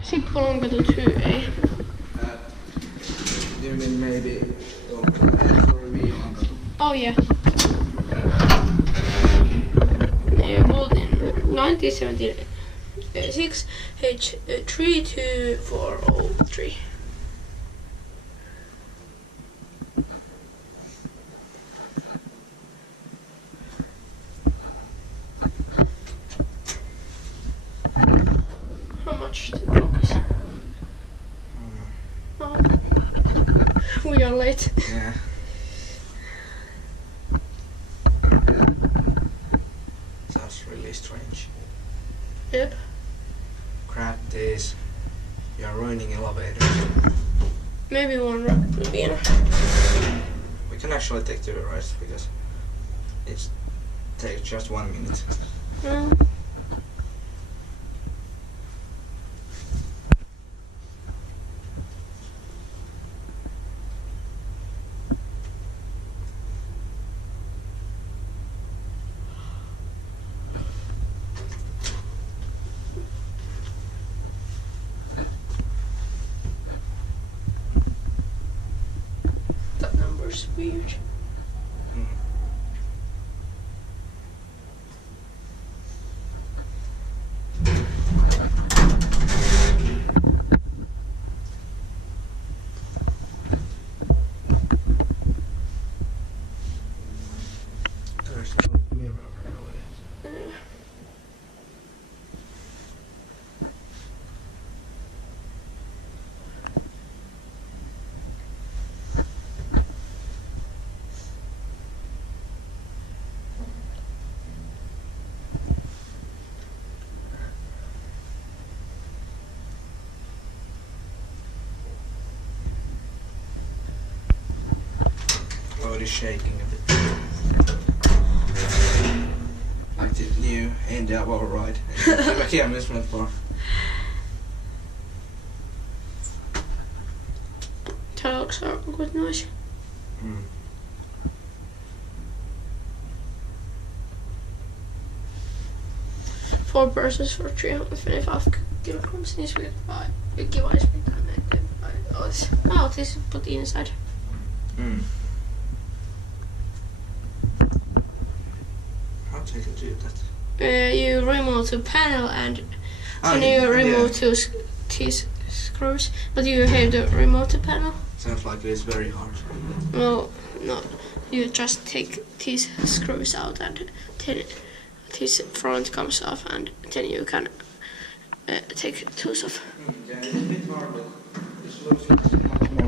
Viialankatu 2A. You mean maybe Viialankatu? Oh yeah. They built in 1976 H32403. How much to focus? Oh. We are late. Yeah. Sounds really strange. Yep. Crap this. You're ruining elevators. Maybe one would be enough. We can actually take to the rest because it takes just 1 minute. That number's weird. There's no mirror really. Otis shaking a bit. Like the new India override. Kiva amusement park. Talks are quite nice. Mm. Four persons for 325 kilograms. Inspecta by Kiwa Inspecta by Otis. Oh, this is put inside. Mm. How do you do that? You remove the panel and then you remove these screws, but you have to remove the panel. Sounds like it's very hard. Well, no, you just take these screws out and then this front comes off and then you can take tools off. Yeah, it's a bit hard, but it looks much more